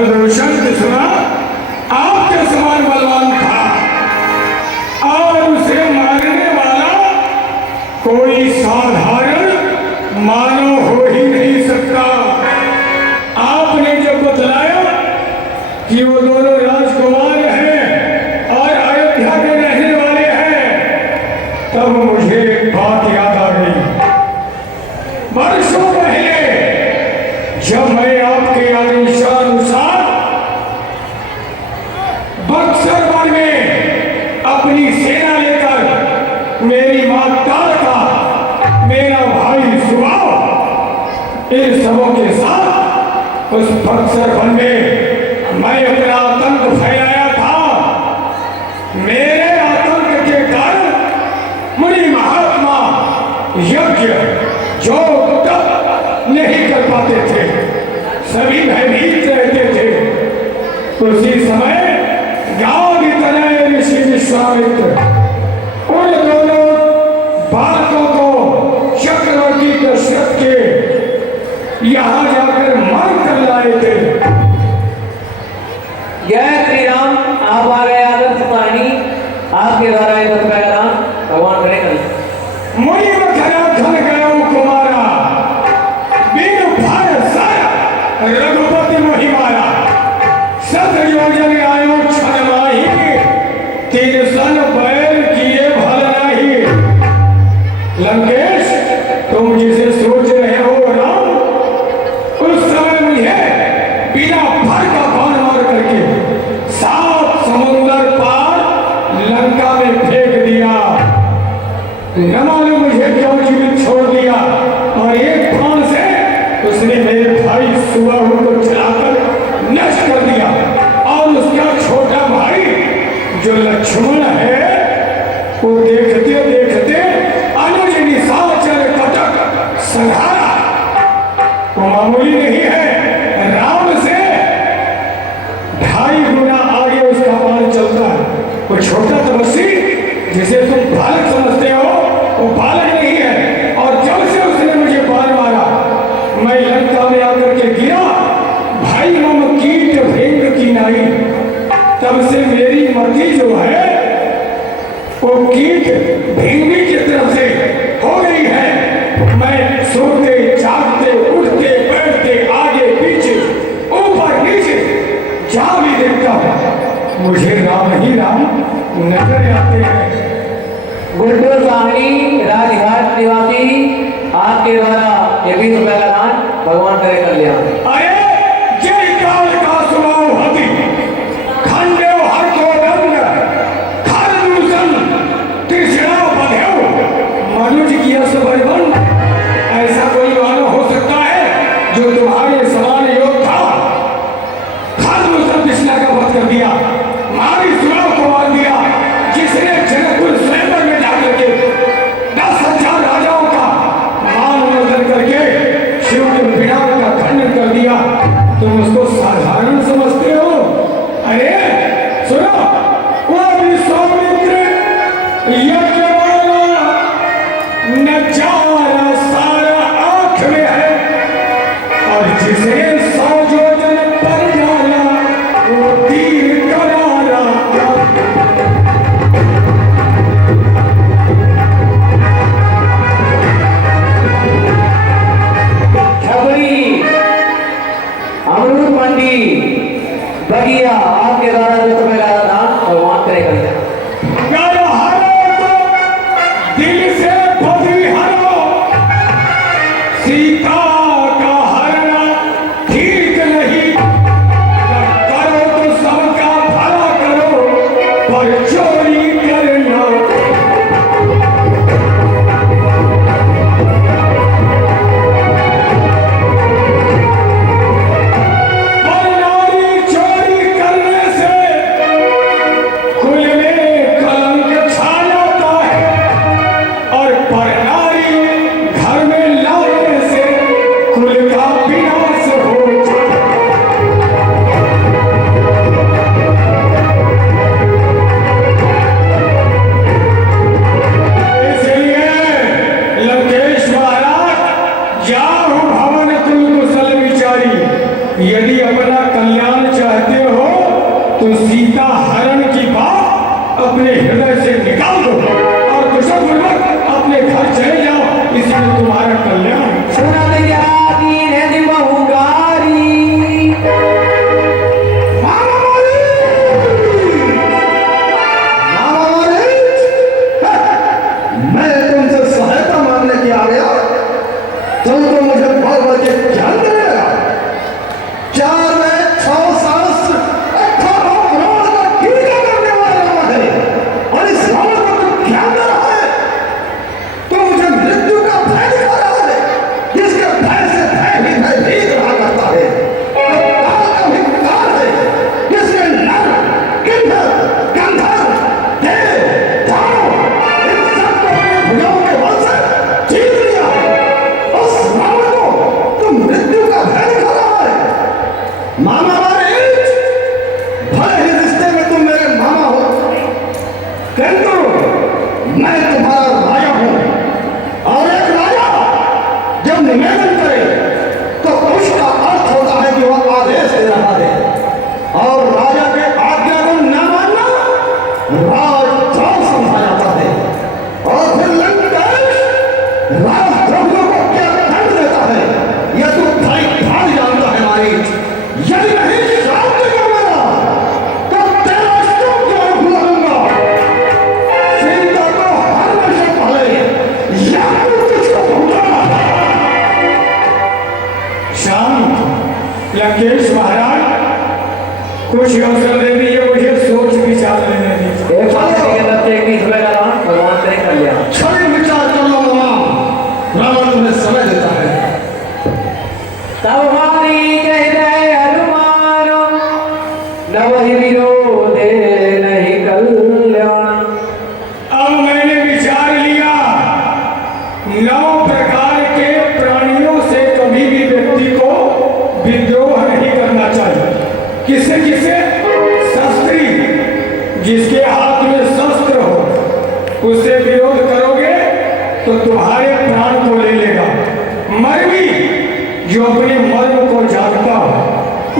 बलभूषण दुश्मन आपके समान बलवान था और उसे मारने वाला कोई साधारण मानव हो ही नहीं सकता। आपने जब बतलाया कि वो दोनों राजकुमार हैं और अयोध्या के रहने वाले हैं, तब मुझे एक बात याद आ गई। वर्षों पहले जब मैं आपके आदेशानुसार बक्सर वन में अपनी सेना लेकर मेरी मां तारका, मेरा भाई सुबाव, इन सबों के साथ उस बक्सर वन में मैं अपना आतंक फैलाया था, मेरे आतंक के कारण मुनि महात्मा यज्ञ जो तब नहीं कर पाते थे, सभी भयभीत रहते थे। उसी समय गांव की तरह ऋषि विश्वामित्र उन दोनों बालकों को चक्रवर्ती दशरथ के यहां जाकर मार कर लाए थे। जय श्री राम। आप आ गए आदर्श कहानी आपके द्वारा एक पैगाम भगवान करें। मुनि मखना धन गयो कुमारा, वीर भार सारा रघुपति मोहि मारा। सत योजन आयो क्षण माही, तीन सन बैल किए भल नाही। लंकेश, तुम जिसे सोच रहे हो राम, उस समय मुझे बिना भर का बाण मार करके 7 समुंदर पार लंका में फेंक दिया। न मालूम मुझे क्यों जीवित छोड़ दिया, और एक बाण से उसने मेरे भाई सुबाहु को चलाकर नष्ट कर दिया। और उसका छोटा भाई जो लक्ष्मण है, वो देखते देखते अनुज निशाचर कटक संहारा। वो मामूली नहीं है, राम से 2.5 गुना आगे उसका बाण चलता है। वो छोटा तपस्वी जिसे तुम बालक समझते हो, वो बालक नहीं है। और जब से उसने मुझे बाण मारा, मैं लंका में आकर के गिरा, भाई मम कीट भेंग की नाई। तब से मेरी मति जो है वो कीट भेंगी की तरफ से हो गई है। मैं सोते जागते उठते बैठते आगे पीछे ऊपर नीचे जहां भी देखता हूं मुझे राम ही राम नजर आते हैं। गुंटूर कहानी राजघाट निवासी आपके द्वारा ये 20 रुपए का दान भगवान करे कल्याण। अरे जय काल का स्वभाव हति, खंडेव हर को रंग, खर दूषण कृष्णा बधेव, मनुज किया सब बन। ऐसा कोई मानव हो सकता है जो तुम्हारे समान योद्धा खर दूषण कृष्णा का वध कर दिया, मारी सुराव को मार दिया, जिसने जनकपुर स्वयंवर में जाकर के 10,000 राजाओं का मान उल्लंघन करके शिव के विधान का खंडन कर दिया। सीता हरण की बात अपने हृदय से निकाल दो और कुशलपूर्वक अपने घर चले जाओ, इसमें तुम्हारा कल्याण। सुनत ज्ञानी नदी बहुगारी, मैं तुमसे सहायता मांगने के आ गया, तुम तो मुझे भगवत के ज्ञान देने लगा। 4 में 6 सहस्त्र 18 करोड़ का कीर्तन करने वाला रावण है, और इस रावण को तुम ज्ञान दे रहा है। तो मुझे मृत्यु का भय दिखा रहा है, जिसके भय से भय ही भय भीग रहा करता है। तो काल का भी काल है, जिसमें नर किन्नर गंधर्व देव दानव इन सबको अपने भुजाओं के बल से जीत लिया है। उस रावण को तुम मृत्यु का भय दिखा रहा है। मामा मारे, भले ही रिश्ते में तुम मेरे मामा हो, किंतु मैं तुम्हारा राजा हूं, और एक राजा जब निवेदन करे तो उसका अर्थ होता है कि वह आदेश दे रहा है, और राजा के आज्ञा को न मानना राजद्रोह समझा जाता है। और फिर लंकेश राजद्रोहियों को क्या दंड देता है, यह तो भाई भाई जानता है मारीच। यदि नहीं श्राप देगा मेरा, तो तेरा शुभ ज्ञान भुलाऊंगा। सीता को हरने से पहले यह तुझको भुलाना। शांत लंकेश महाराज, कुछ अवसर दे दीजिए, मुझे सोच विचार लेने दीजिए। एक बात के अंदर से 21 रुपए का दान भगवान करे कल्याण। क्षण विचार कर लो मामा, रावण तुम्हें समय देता है। तब हमारी जय जय हनुमान, नवहि विरोधे नहीं कल्याण। अब मैंने विचार लिया, 9 प्रकार के प्राणियों से कभी भी व्यक्ति को विद्रोह नहीं करना चाहिए। किसे किसे? शस्त्री, जिसके हाथ में शस्त्र हो, उससे विरोध करोगे तो तुम्हारे प्राण को ले लेगा। मर्मी, जो अपने मर्म को जानता हो,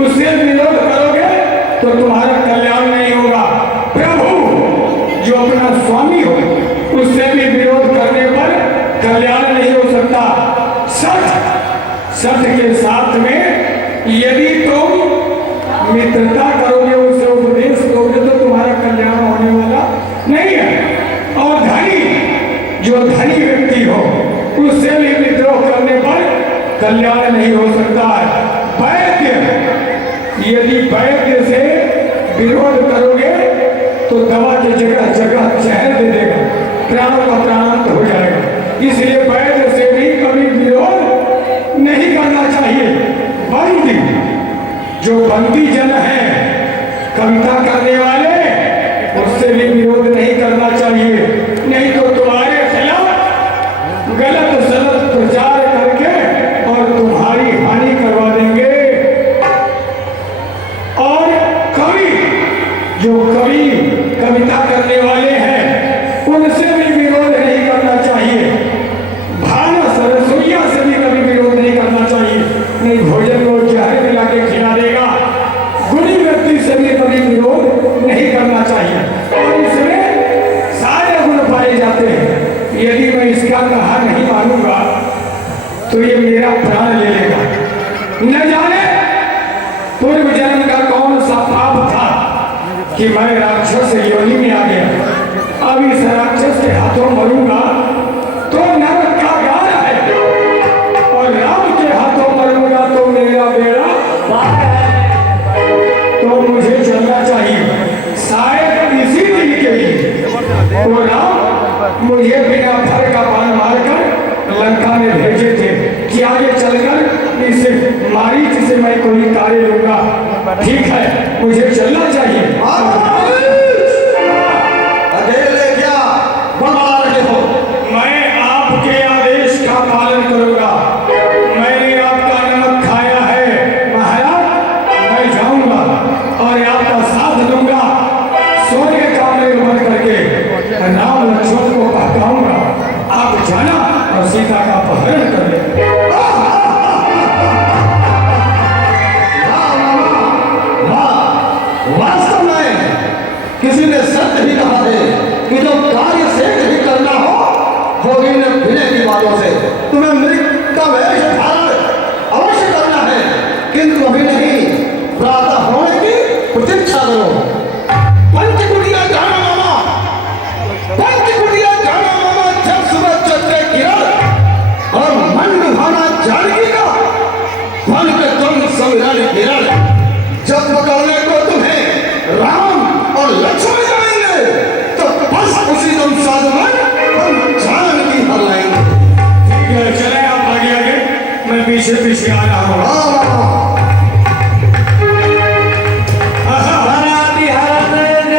उससे विरोध करोगे तो तुम्हारा कल्याण नहीं होगा। प्रभु, जो अपना स्वामी हो, उससे भी विरोध करने पर कल्याण नहीं हो सकता। सठ के साथ में यदि तुम मित्रता करोगे, उसे उपदेश दोगे, तो तुम्हारा कल्याण होने वाला नहीं है। और धनी, जो धनी व्यक्ति हो, उससे भी विद्रोह करने पर कल्याण नहीं हो सकता है। वैद्य, यदि वैद्य से विरोध करोगे तो दवा की जगह जगह जहर दे देगा, प्राणों का प्राणांत हो जाएगा। इसलिए वैद्य से भी कभी विरोध नहीं करना चाहिए। बंदी, जो बंदी जन है, कविता करने वाले, उससे भी विरोध नहीं करना चाहिए, नहीं तो तुम्हारे खिलाफ गलत सलत प्रचार करके और तुम्हारी हानि करवा देंगे। और कवि, जो कवि कविता करने वाले हैं, उनसे भी विरोध नहीं करना चाहिए। भानस रसोइया से भी कभी विरोध नहीं करना चाहिए, नहीं भोजन को जहर मिला के खिला देगा। गुणी व्यक्ति से भी कभी विरोध नहीं करना चाहिए, और इसमें सारे गुण पाए जाते हैं। यदि मैं इसका कहा नहीं मानूंगा तो ये मेरा प्राण ले लेगा। न जाने पूर्व जन्म का कौन सा पाप था कि मैं राक्षस योनि में आ गया। अब इस राक्षस के हाथों मरूंगा तो नरक का गार है, और राम के हाथों मरूंगा तो मेरा बेड़ा पार है। तो मुझे चलना चाहिए, शायद इसी दिन के लिए तो राम मुझे बिना भर का बाण मारकर लंका में भेजे थे कि आगे चलकर इसे मारीच से मैं कोई कार्य लूंगा। ठीक है, मुझे चलना चाहिए। अकेले क्या बना रहे हो? मैं आपके आदेश का पालन करूंगा। मैंने आपका नमक खाया है महाराज, मैं जाऊंगा और आपका साथ दूंगा। सोने का मेल बन करके राम लक्ष्मण को बहकाऊंगा। आप जाना और सीता का अपहरण कर ले। वास्तव में पीछे पीछे आ रहा हूँ। हाँ